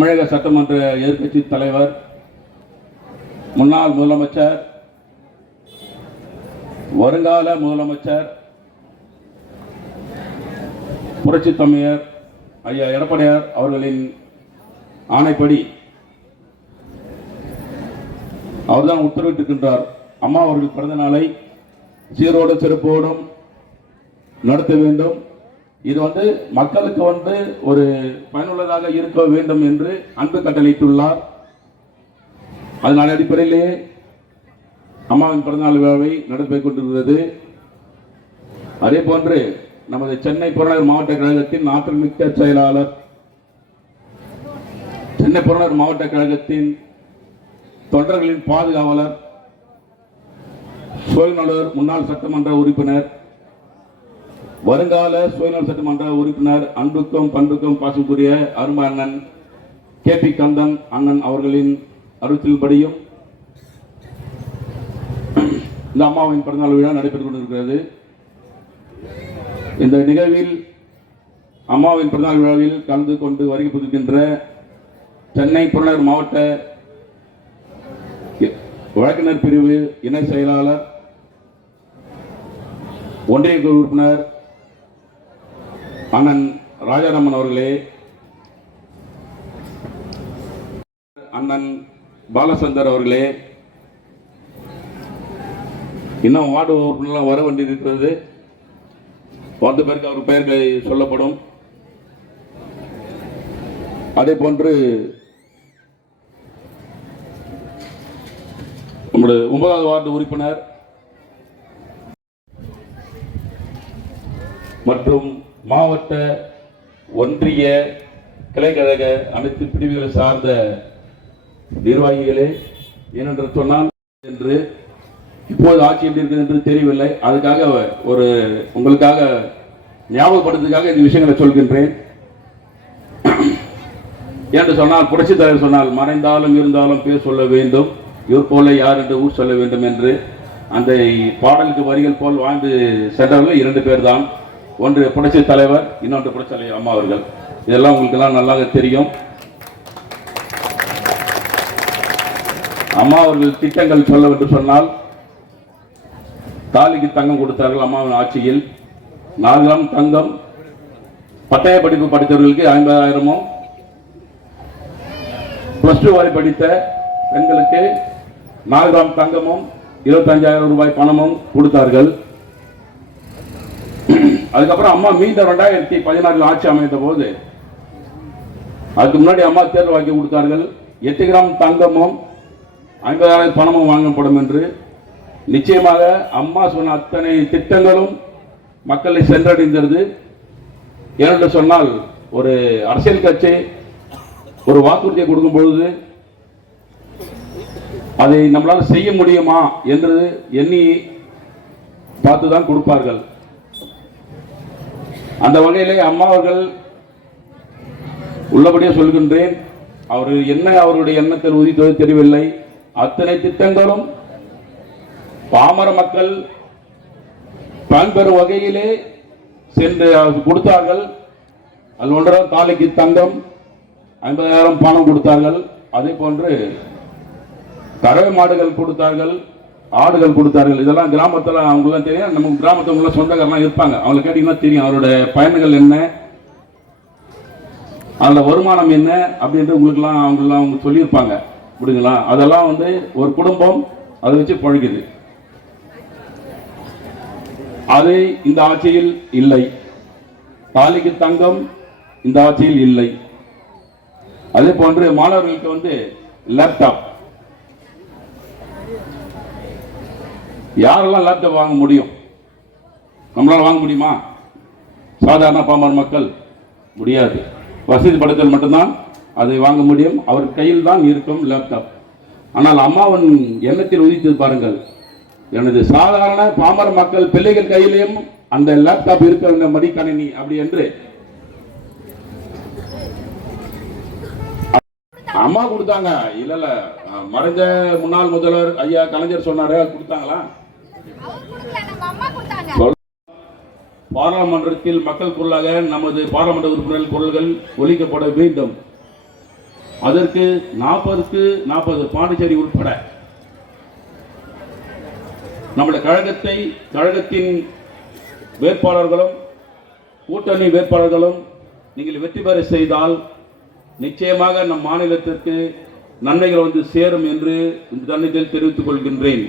தமிழக சட்டமன்ற எதிர்க்கட்சி தலைவர் முன்னாள் முதலமைச்சர் வருங்கால முதலமைச்சர் புரட்சி தமிழர் ஐயா எடப்பாடியார் அவர்களின் ஆணைப்படி அவர்தான் உத்தரவிட்டிருக்கின்றார். அம்மா அவர்கள் பிறந்த நாளை சீரோடு சிறப்போடும் நடத்த வேண்டும். இது வந்து மக்களுக்கு வந்து ஒரு பயனுள்ளதாக இருக்க வேண்டும் என்று அன்பு கட்டளைத்துள்ளார் அதன் அடிப்படையிலே அம்மாவின் பிறந்தநாள் விழாவை நடைபெற்றுக் கொண்டிருந்தது அதே போன்று நமது சென்னை புறநகர் மாவட்ட கழகத்தின் ஆற்றல் மிக்க செயலாளர் சென்னை புறநகர் மாவட்ட கழகத்தின் தொண்டர்களின் பாதுகாவலர் சோழநல்லூர் முன்னாள் சட்டமன்ற உறுப்பினர் வருங்கால சுயநல சட்டமன்ற உறுப்பினர் அன்புக்கும் பண்புக்கும் பாசத்துக்குரிய அரும அண்ணன் கே பி கந்தன் அண்ணன் அவர்களின் அறுபத்தின்படியும் இந்த அம்மாவின் பிறந்தநாள் விழா நடைபெற்றுக் கொண்டிருக்கிறது. இந்த நிகழ்வில் அம்மாவின் பிறந்தநாள் விழாவில் கலந்து கொண்டு வருகை புதுக்கின்ற சென்னை புறநகர் மாவட்ட வழக்கினர் பிரிவு இணை செயலாளர் ஒன்றிய குழு உறுப்பினர் அண்ணன் ராஜாராமன் அவர்களே அண்ணன் பாலசந்தர் அவர்களே இன்னும் வார்டு உறுப்பினர்லாம் வர வேண்டியிருக்கிறது பத்து பேருக்கு அவர் பெயர்கள் சொல்லப்படும். அதே போன்று நம்முடைய ஒன்பதாவது வார்டு உறுப்பினர் மற்றும் மாவட்ட ஒன்றிய கிளைக்கழக அனைத்து பிரிவுகளை சார்ந்த நிர்வாகிகளே ஏனென்று சொன்னால் என்று இப்போது ஆட்சி எப்படி இருக்குது என்று தெரியவில்லை. அதுக்காக ஒரு உங்களுக்காக ஞாபகப்படுத்துக்காக இந்த விஷயங்களை சொல்கின்றேன். என்று சொன்னால் புரட்சித் தலைவர் சொன்னால் மறைந்தாலும் இருந்தாலும் பேர் சொல்ல வேண்டும் இவர் போல யார் என்று ஊர் சொல்ல வேண்டும் என்று. அந்த பாடலுக்கு வரிகள் போல் வாழ்ந்து சென்றவர்கள் இரண்டு பேர் தான் ஒன்று புரட்சி தலைவர் இன்னொன்று புரட்சி அம்மா அவர்கள். இதெல்லாம் உங்களுக்கெல்லாம் நல்லா நல்லாக தெரியும். அம்மா அவர்கள் திட்டங்கள் சொல்ல வேண்டும் சொன்னால் தாலிக்கு தங்கம் கொடுத்தார்கள் அம்மாவின் ஆட்சியில். நாலு தங்கம் பட்டய படிப்பு படித்தவர்களுக்கு ஐம்பதாயிரமும் பிளஸ் டூ வரை படித்த பெண்களுக்கு நாலு கிராம் தங்கமும் இருபத்தஞ்சாயிரம் ரூபாய் பணமும் கொடுத்தார்கள். அதுக்கப்புறம் அம்மா மீண்டும் ரெண்டாயிரத்தி பதினாறில் ஆட்சி அமைத்த போது அதுக்கு முன்னாடி அம்மா தேர்தல் வாங்கி கொடுத்தார்கள். எட்டு கிராம் தங்கமும் ஐம்பதாயிரம் பணமும் வாங்கப்படும் என்று. நிச்சயமாக அம்மா சொன்ன அத்தனை திட்டங்களும் மக்களை சென்றடைந்தது. ஏனென்று சொன்னால் ஒரு அரசியல் கட்சி ஒரு வாக்குறுதியை கொடுக்கும் பொழுது அதை நம்மளால் செய்ய முடியுமா என்று எண்ணி பார்த்து தான் கொடுப்பார்கள். அந்த வகையிலே அம்மா அவர்கள் உள்ளபடியே சொல்கின்றேன். அவர் என்ன அவருடைய எண்ணத்தில் உதித்தது தெரியவில்லை. அத்தனை திட்டங்களும் பாமர மக்கள் பயன்பெறும் வகையிலே சென்று கொடுத்தார்கள். அது ஒன்றாம் தாலிக்கு தங்கம் ஐம்பதாயிரம் பணம் கொடுத்தார்கள். அதே போன்று கறவை மாடுகள் கொடுத்தார்கள். ஆடுகள் கொடுத்தார்கள். இதெல்லாம் கிராமத்தில் அவங்களும் தெரியும். நம்ம கிராமத்தில் உள்ள சொந்தக்காரலாம் இருப்பாங்க. அவங்களை கேட்டிங்கன்னா தெரியும். அவருடைய பயன்கள் என்ன? அதில் வருமானம் என்ன? அப்படின்ட்டு உங்களுக்குலாம் அவங்களாம் அவங்க சொல்லியிருப்பாங்க. அப்படிங்களா அதெல்லாம் வந்து ஒரு குடும்பம் அதை வச்சு பழகுது. அது இந்த ஆட்சியில் இல்லை. தாலிக்கு தங்கம் இந்த ஆட்சியில் இல்லை. அதே போன்று மாணவர்களுக்கு வந்து லேப்டாப் யாரெல்லாம் லேப்டாப் வாங்க முடியும்? நம்மளால் வாங்க முடியுமா? சாதாரண பாமர மக்கள் முடியாது. வசதி படைத்தல் மட்டும்தான் அதை வாங்க முடியும். அவர் கையில் தான் இருக்கும் லேப்டாப் ஆனால் அம்மாவின் எண்ணத்தில் உதித்தது பாருங்கள். எனது சாதாரண பாமர மக்கள் பிள்ளைகள் கையிலையும் அந்த லேப்டாப் இருக்க வேண்டும். மடிக்கணினி அப்படி என்று. அம்மா கொடுத்தாங்க. இல்ல இல்ல. மறைந்த முன்னாள் முதல்வர் ஐயா கலைஞர் சொன்னாரு. கொடுத்தாங்களா? பாராளுமன்றத்தில் மக்கள் குரலாக நமது பாராளுமன்ற உறுப்பினர்கள் குரல்கள் ஒழிக்கப்பட வேண்டும். அதற்கு நாற்பதுக்கு நாற்பது பாண்டிச்சேரி உட்பட நம்முடைய கழகத்தை கழகத்தின் வேட்பாளர்களும் கூட்டணி வேட்பாளர்களும் நீங்கள் வெற்றி பெற செய்தால் நிச்சயமாக நம் மாநிலத்திற்கு நன்மைகள் வந்து சேரும் என்று இந்த தருணத்தில் தெரிவித்துக் கொள்கின்றேன்.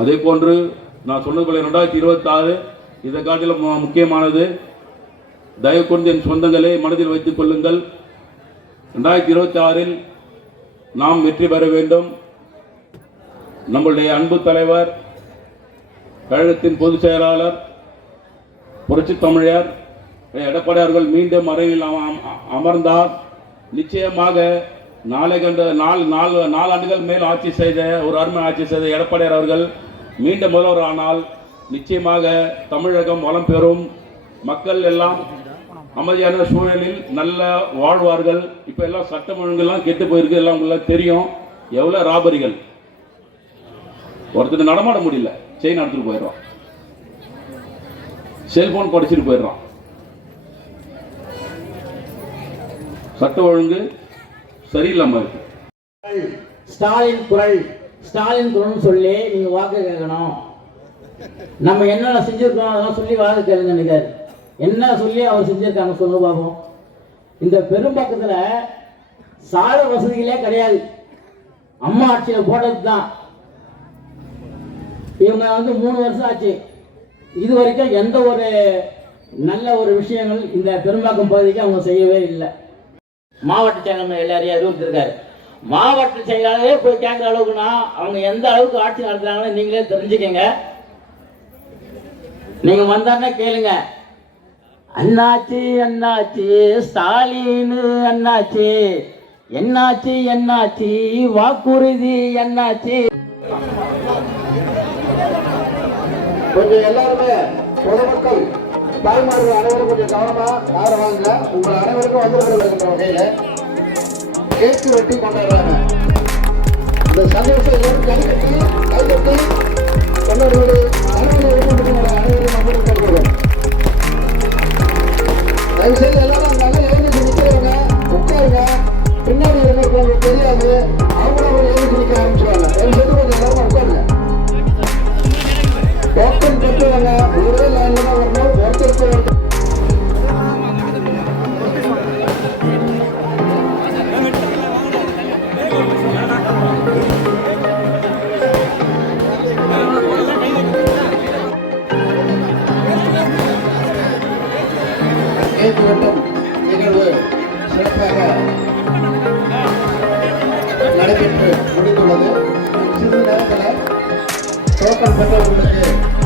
அதே போன்று நான் சொன்னது போல ரெண்டாயிரத்தி இருபத்தி ஆறு இதை காட்டிலும் முக்கியமானது. தயவு என் சொந்தங்களை மனதில் வைத்துக் கொள்ளுங்கள். ரெண்டாயிரத்தி இருபத்தி ஆறில் நாம் வெற்றி பெற வேண்டும். நம்முடைய அன்பு தலைவர் கழகத்தின் பொதுச் செயலாளர் புரட்சி தமிழர் எடப்பாடியார்கள் மீண்டும் அறையில் அமர்ந்தார். நிச்சயமாக நாளை கண்ட நாலு நாலு நாலு ஆண்டுகள் மேல் ஆட்சி செய்த ஒரு அருமை ஆட்சி செய்த எடப்பாடியார் அவர்கள் மீண்டும் முதல்வர் ஆனால் நிச்சயமாக தமிழகம் வளம் பெறும். மக்கள் எல்லாம் அமைதியான சூழலில் நல்ல வாழ்வார்கள். இப்போ எல்லாம் சட்டம் ஒழுங்கெல்லாம் கெட்டு போயிருக்கு எல்லாம் உங்களுக்கு தெரியும். எவ்வளோ ராபரிகள்? ஒருத்தர் நடமாட முடியல. செயின் எடுத்துட்டு போயிடுறான். செல்போன் படிச்சுட்டு போயிடுறான். சட்ட ஒழுங்கு சரியில்லாம இருக்கு. ஸ்டாலின் குரல். ஸ்டாலின் குரல்னு சொல்லி நீங்கள் வாக்கு கேட்கணும். நம்ம என்னென்ன செஞ்சுருக்கோம் அதெல்லாம் சொல்லி வாக்கு கேளுங்க நினைக்கார் என்ன சொல்லி அவர் செஞ்சுருக்காங்க சொல்லுங்க பார்ப்போம் இந்த பெரும்பக்கத்தில் சாலை வசதிகளே கிடையாது. அம்மா ஆட்சியில் போட்டது தான். இவங்க வந்து மூணு வருஷம் ஆச்சு. இது வரைக்கும் எந்த ஒரு நல்ல ஒரு விஷயங்கள் இந்த பெரும்பாக்கம் பகுதிக்கு அவங்க செய்யவே இல்லை. மாவட்ட செயலாளர் எல்லாரையும் அறிவுறுத்திருக்காரு மாவட்ட செயலாளரே போய் கேட்குற அளவுக்குனா அவங்க எந்த அளவுக்கு ஆட்சி நடத்துறாங்கன்னு நீங்களே தெரிஞ்சுக்கங்க. நீங்க வந்தாருன்னா கேளுங்க. அண்ணாச்சி அண்ணாச்சி ஸ்டாலின் அண்ணாச்சி. என்னாச்சு என்னாச்சு? வாக்குறுதி என்னாச்சு? கொஞ்சம் எல்லாருமே பொதுமக்கள் தாய்மார்கள் அனைவரும் கொஞ்சம் கவனமா யாரும் வாங்க உங்கள் அனைவருக்கும் வந்திருக்கிற வகையில. கேக்கு வெட்டி கொண்டாடுறாங்க. இந்த சந்தோஷம் எல்லாரும் கை கட்டி கை கட்டி கொண்டாடுவது அனைவரும் விருப்பப்பட்டு அனைவரும் நம்மளும் கொள்கிறோம் தயவு எல்லாரும் நல்லா எழுந்து நிற்கிறவங்க உட்காருங்க. பின்னாடி இருக்கிறவங்களுக்கு தெரியாது. البلد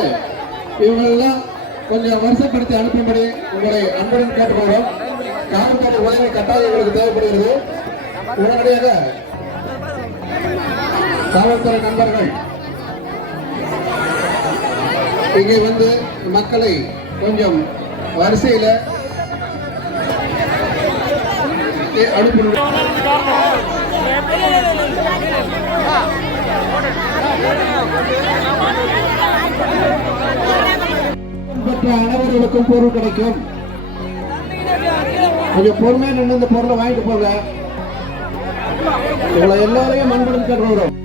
முன்னாடி இவங்களெல்லாம் கொஞ்சம் வருஷப்படுத்தி அனுப்பும்படி உங்களை அன்புடன் கேட்டுக்கொள்கிறோம். காவல்துறை உதவி கட்டாயம் எங்களுக்கு தேவைப்படுகிறது. உடனடியாக காவல்துறை நண்பர்கள் இங்கே வந்து மக்களை கொஞ்சம் வரிசையில அனுப்பணும் எல்லாருக்கும் பொருள் கிடைக்கும். கொஞ்சம் பொறுமையா நின்று இந்த பொருளை வாங்கிட்டு போங்க. உங்களை எல்லாரையும் அன்புடன் கேட்டுக்கிறோம்